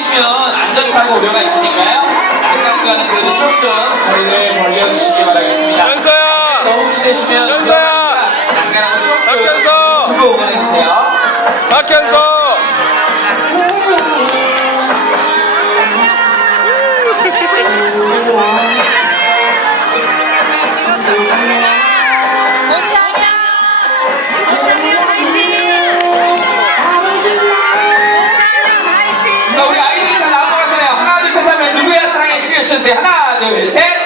움직이시면 안전사고 우려가 있으니까요. 약간가는 그래도 조금 거리를 벌려주시기 바라겠습니다. 연서야! 너무 기대시면 연서야! 약간 한번 조금 박현서! 수고 응원해주세요. 박현서! 자, 우리 아이들이 다 나온 것 같아요. 하나, 둘, 셋 하면 누구야 사랑해 크게 외쳐주세요. 하나, 둘, 셋.